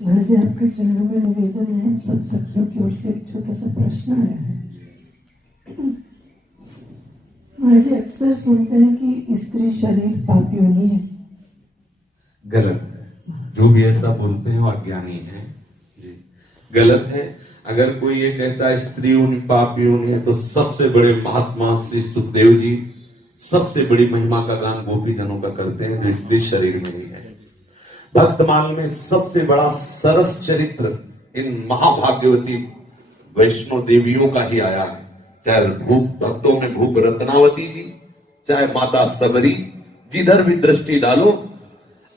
महाराज आपके चरणों में निवेदन है, सब सखियों की ओर से एक छोटा सा प्रश्न आया है। महाराज अक्सर सुनते हैं कि स्त्री शरीर पाप योनि है। गलत है, जो भी ऐसा बोलते हैं वो अज्ञानी है जी, गलत है। अगर कोई ये कहता है स्त्री योनि पाप योनि है, तो सबसे बड़े महात्मा श्री सुखदेव जी सबसे बड़ी महिमा का गान गोपी जनों का करते हैं, जो स्त्री शरीर में ही है। भक्तमाल में सबसे बड़ा सरस चरित्र इन महाभाग्यवती वैष्णो देवियों का ही आया है, चाहे भूप भक्तों में भूप रत्नावती जी, चाहे माता सबरी, जिधर भी दृष्टि डालो।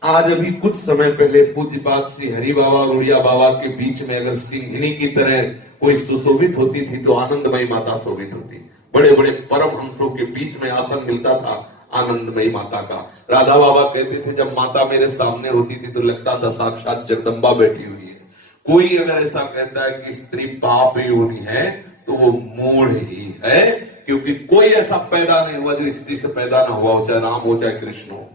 आज अभी कुछ समय पहले पूज्यपाद श्री हरि बाबा उड़िया बाबा के बीच में अगर सिंहिनी की तरह कोई सुशोभित होती थी तो आनंदमयी माता शोभित होती। बड़े बड़े परम हंसों के बीच में आसन मिलता था आनंदमयी माता का। राधा बाबा कहते थे जब माता मेरे सामने होती थी तो लगता था साक्षात जगदम्बा बैठी हुई है। कोई अगर ऐसा कहता है कि स्त्री पाप योनि है तो वो मूढ़ ही है, क्योंकि कोई ऐसा पैदा नहीं हुआ जो स्त्री से पैदा ना हुआ हो, चाहे राम हो चाहे कृष्ण हो।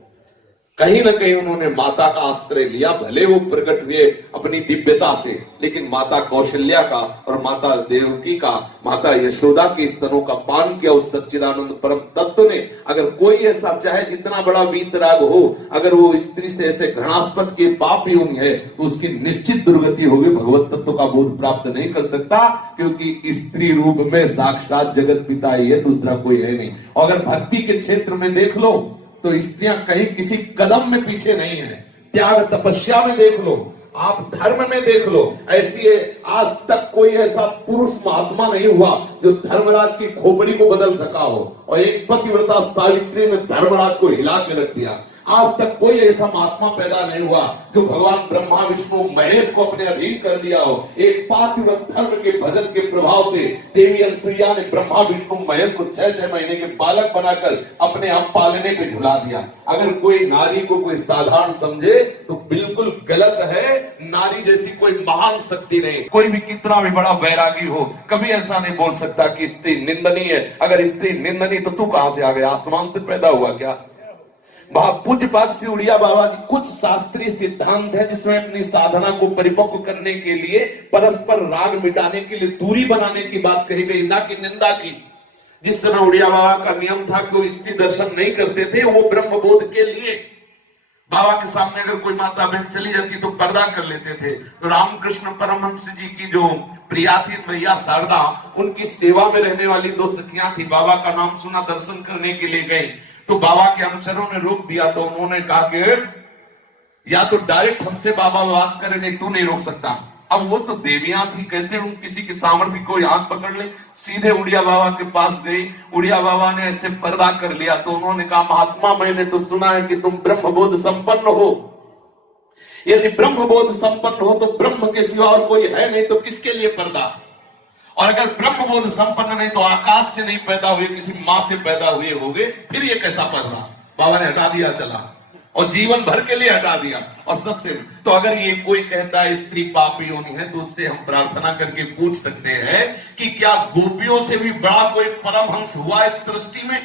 कहीं ना कहीं उन्होंने माता का आश्रय लिया, भले वो प्रकट हुए अपनी दिव्यता से, लेकिन माता कौशल्या का और माता देवकी का, माता यशोदा के स्तनों का पान किया उस सच्चिदानंद परम तत्व ने। अगर कोई ऐसा चाहे जितना बड़ा वीतराग हो, अगर वो स्त्री से ऐसे घृणास्पद के पाप योनि है तो उसकी निश्चित दुर्गति होगी, भगवत तत्व का बोध प्राप्त नहीं कर सकता, क्योंकि स्त्री रूप में साक्षात जगत पिता ही है, दूसरा कोई है नहीं। और अगर भक्ति के क्षेत्र में देख लो तो स्त्रियां कहीं किसी कदम में पीछे नहीं है। त्याग तपस्या में देख लो, आप धर्म में देख लो, ऐसी आज तक कोई ऐसा पुरुष महात्मा नहीं हुआ जो धर्मराज की खोपड़ी को बदल सका हो, और एक पतिव्रता सावित्री में धर्मराज को हिला के रख दिया। आज तक कोई ऐसा महात्मा पैदा नहीं हुआ जो भगवान ब्रह्मा विष्णु महेश को अपने अधीन कर लिया हो। एक पातिव्रत धर्म के भजन के प्रभाव से देवी अनसुईया ने ब्रह्मा विष्णु महेश को 6-6 महीने के बालक बनाकर अपने आप पालने पे झुला दिया। अगर कोई नारी को कोई साधारण समझे तो बिल्कुल गलत है। नारी जैसी कोई महान शक्ति नहीं। कोई भी कितना भी बड़ा वैरागी हो, कभी ऐसा नहीं बोल सकता कि स्त्री निंदनीय है। अगर स्त्री निंदनीय तो तू कहां से आ गया, आसमान से पैदा हुआ क्या? पूज्यपाद श्री उड़िया बाबा की कुछ शास्त्रीय सिद्धांत है जिसमें अपनी साधना को परिपक्व करने के लिए परस्पर राग मिटाने के लिए दूरी बनाने की बात कही गई, ना कि निंदा की। जिस समय उड़िया बाबा का नियम था कि वो स्त्री दर्शन नहीं करते थे, वो ब्रह्म बोध के लिए बाबा के सामने अगर कोई माता बहन चली जाती तो पर्दा कर लेते थे। तो रामकृष्ण परमहंस जी की जो प्रिया थी मैया शारदा, उनकी सेवा में रहने वाली 2 सखियां थी। बाबा का नाम सुना, दर्शन करने के लिए गई तो बाबा के अनुचरों ने रोक दिया। तो उन्होंने कहा कि या तो डायरेक्ट हमसे बाबा बात करे, नहीं तू नहीं रोक सकता। अब वो तो देवियां थी, कैसे उन किसी की सामर्थ्य को हाथ पकड़ ले। सीधे उड़िया बाबा के पास गई, उड़िया बाबा ने ऐसे पर्दा कर लिया। तो उन्होंने कहा महात्मा मैंने तो सुना है कि तुम ब्रह्मबोध संपन्न हो। यदि ब्रह्मबोध संपन्न हो तो ब्रह्म के सिवा और कोई है नहीं, तो किसके लिए पर्दा? और अगर ब्रह्मबोध संपन्न नहीं तो आकाश से नहीं पैदा हुए, किसी मां से पैदा हुए होंगे, फिर ये कैसा पर्दा? बाबा ने हटा दिया चला, और जीवन भर के लिए हटा दिया। और सबसे तो अगर ये कोई कहता है स्त्री पाप योनि है, तो उससे हम प्रार्थना करके पूछ सकते हैं कि क्या गोपियों से भी बड़ा कोई परमहंस हुआ इस सृष्टि में?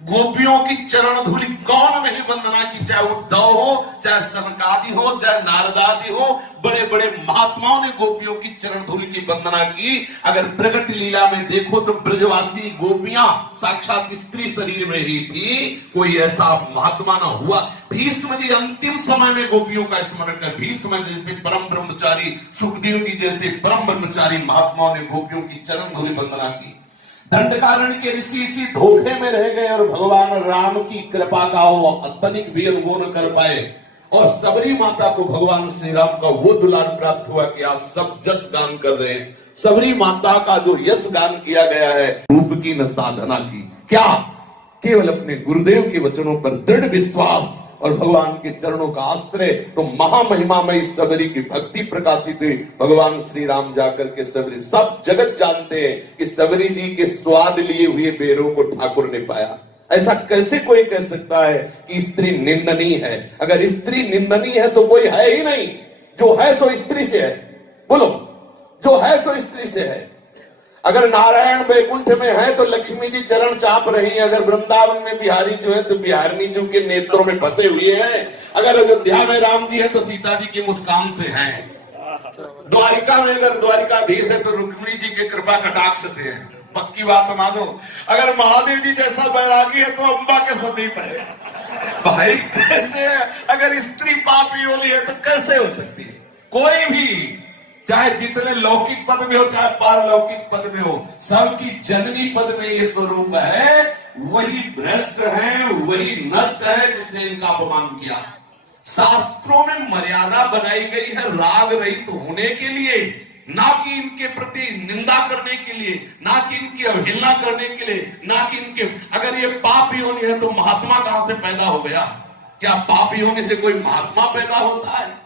गोपियों की चरण धूलि कौन नहीं वंदना की, चाहे उद्धव हो, चाहे सनकादि हो, चाहे नारदादि हो, बड़े बड़े महात्माओं ने गोपियों की चरण धूलि की वंदना की। अगर प्रगट लीला में देखो तो ब्रजवासी गोपियां साक्षात स्त्री शरीर में ही थी, कोई ऐसा महात्मा ना हुआ। भीष्म जी अंतिम समय में गोपियों का स्मरण कर, भीष्म जैसे परम ब्रह्मचारी, सुखदेव जी जैसे परम ब्रह्मचारी महात्माओं ने गोपियों की चरण धूलि वंदना की। दंडकारण्य के ऋषि इसी धोखे में रह गए और भगवान राम की कृपा का वो तनिक भी अनुभव न कर पाए, और सबरी माता को भगवान श्री राम का वो दुलार प्राप्त हुआ कि आज सब जस गान कर रहे हैं। सबरी माता का जो यश गान किया गया है, रूप की न साधना की, क्या केवल अपने गुरुदेव के वचनों पर दृढ़ विश्वास और भगवान के चरणों का आश्रय। तो महामहिमामयी सबरी की भक्ति प्रकाशित हुई। भगवान श्री राम जाकर के सबरी, सब जगत जानते हैं कि सबरी जी के स्वाद लिए हुए बेरों को ठाकुर ने पाया। ऐसा कैसे कोई कह सकता है कि स्त्री निंदनीय है? अगर स्त्री निंदनीय है तो कोई है ही नहीं। जो है सो स्त्री से है, बोलो, जो है सो स्त्री से है। अगर नारायण वैकुंठ में है तो लक्ष्मी जी चरण चाप रही है, अगर वृंदावन में बिहारी जो है तो बिहारिणी जी के नेत्रों में फंसे हुए हैं, अगर अयोध्या में राम जी है तो सीता जी की मुस्कान से हैं, द्वारिका में अगर द्वारिकाधीश है तो रुक्मिणी जी के कृपा कटाक्ष से है। पक्की बात मानो, अगर महादेव जी जैसा बैरागी है तो अम्बा के समीप है। भाई कैसे, अगर स्त्री पापी होली है तो कैसे हो सकती है? कोई भी, चाहे जितने लौकिक पद में हो चाहे पारलौकिक पद में हो, सबकी जननी पद में ये स्वरूप है, वही भ्रष्ट है, वही नष्ट है जिसने इनका अपमान किया। शास्त्रों में मर्यादा बनाई गई है राग रहित होने के लिए, ना कि इनके प्रति निंदा करने के लिए, ना कि इनकी अवहेलना करने के लिए, ना कि इनके, अगर ये पाप योनि है तो महात्मा कहां से पैदा हो गया? क्या पाप योनि से कोई महात्मा पैदा होता है?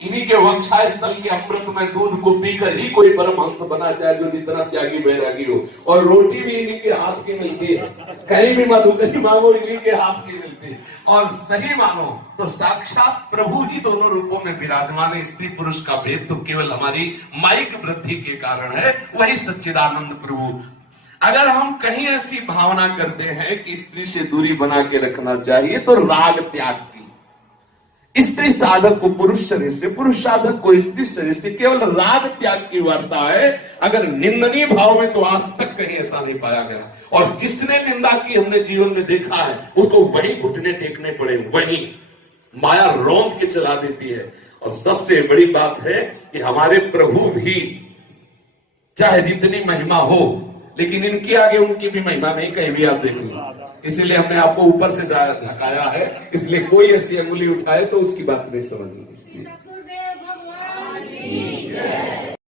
इन्हीं के वंशा स्थल के अमृत में दूध को पीकर ही कोई परमहंस बना, चाहे जो जितना त्यागी बैरागी हो। और रोटी भी इन्हीं के हाथ की मिलती है, कहीं भी मधुकरी मांगो इन्हीं के हाथ की मिलती है। और सही मानो तो साक्षात प्रभु ही दोनों रूपों में विराजमान है। स्त्री पुरुष का भेद तो केवल हमारी माइक वृद्धि के कारण है, वही सच्चिदानंद प्रभु। अगर हम कहीं ऐसी भावना करते हैं कि स्त्री से दूरी बना के रखना चाहिए तो राग त्याग की, स्त्री साधक को पुरुष शरीर से, पुरुष साधक को स्त्री शरीर से, केवल राग त्याग की वार्ता है। अगर निंदनीय भाव में तो आज तक कहीं ऐसा नहीं पाया गया, और जिसने निंदा की हमने जीवन में देखा है उसको वही घुटने टेकने पड़े, वही माया रौंद के चला देती है। और सबसे बड़ी बात है कि हमारे प्रभु भी चाहे जितनी महिमा हो, लेकिन इनके आगे उनकी भी महिमा नहीं कहीं भी आप देखेंगे। इसीलिए हमने आपको ऊपर से झकाया है, इसलिए कोई ऐसी अंगुली उठाए तो उसकी बात नहीं समझनी।